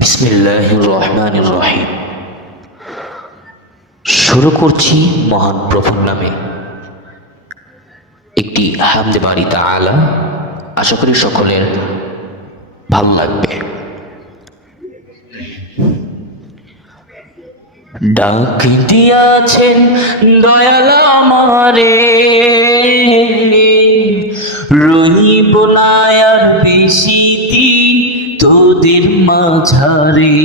বিসমিল্লাহির রহমানির রহিম। শুরু করছি মহান প্রভুর নামে। একটি হামদে বাড়ি তাআলা। আশা করি সকলের ভালো লাগবে। ডাক দিয়াছেন দয়াল আমারে, রহিব না আর বেশি দিন তোদের মাঝারে।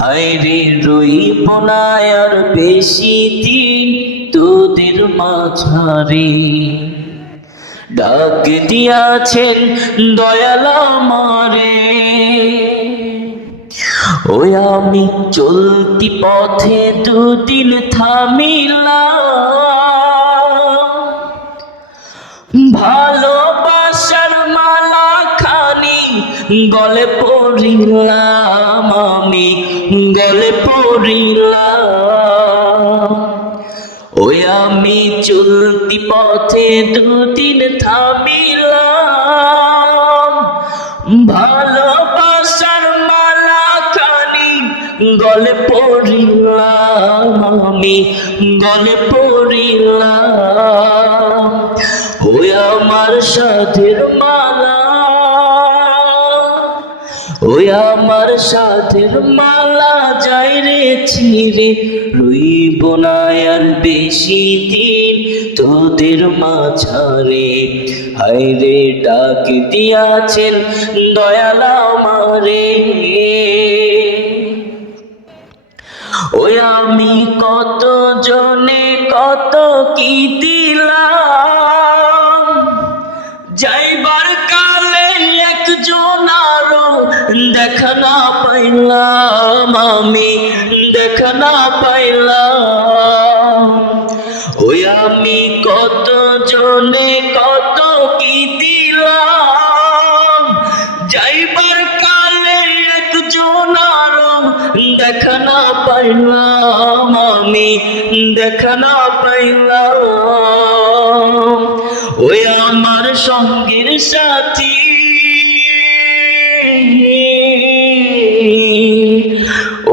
হায় রে রহিব না আর বেশি দিন তোদের মাঝারে। ডাক দিয়াছেন দয়াল আমারে, ওই আমি চলতি পথে দুদিন থামিলাম, ভালোবাসার মালা খানি গলে পড়িলাম, আমি গলে পড়িলাম। ওই আমি চলতি পথে দুদিন থামিলাম, ভালোবাসার মালা খানি গলে পড়িলাম, আমি গলে পড়িলাম। ওই আমার সাথের মালা, ওই আমার সাথের মালা যাই রে ছিঁড়ে, রইব না আর বেশি দিন তোদের মাঝারে। হায় রে ডাক দিয়াছেন দয়াল আমারে, ওই আমি কত জনে কত কি দিলাম, যাইবার কালে একজন আরো দেখা না পাইলাম, আমি দেখা না পাইলাম। ওই আমি কত জনে কত কি দিলাম, যাইবার কালে একজন আরো দেখা না পাইলাম, আমি দেখা না পাইলাম। ওই আমার সঙ্গের সাথী,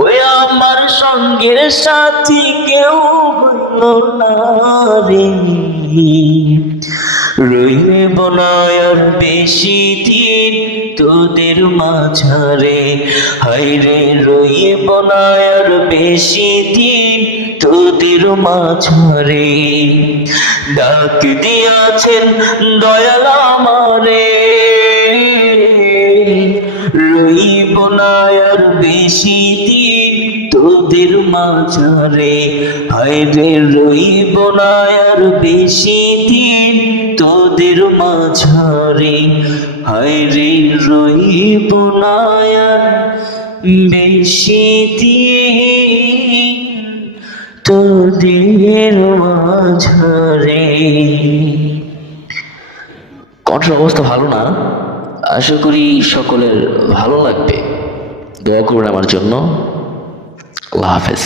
ওই আমার সঙ্গের সাথী কেউ হইল না রে, রইব না আর বেশি দিন তোদের মাঝারে। হায় রে রইব না আর বেশি দিন তোদের মাঝারে। ডাক দিয়াছেন দয়াল আমারে, রইব না আর বেশি দিন তোদের মাঝারে। হায় রে রইব না আর বেশি দিন তোদের মাঝারে। হায় রে রইব না আর বেশি দিন তোদের মাঝারে। কণ্ঠের অবস্থা ভালো না, আশা করি সকলের ভালো লাগবে। দয়া করুন আমার জন্য। আল্লাহ হাফেজ।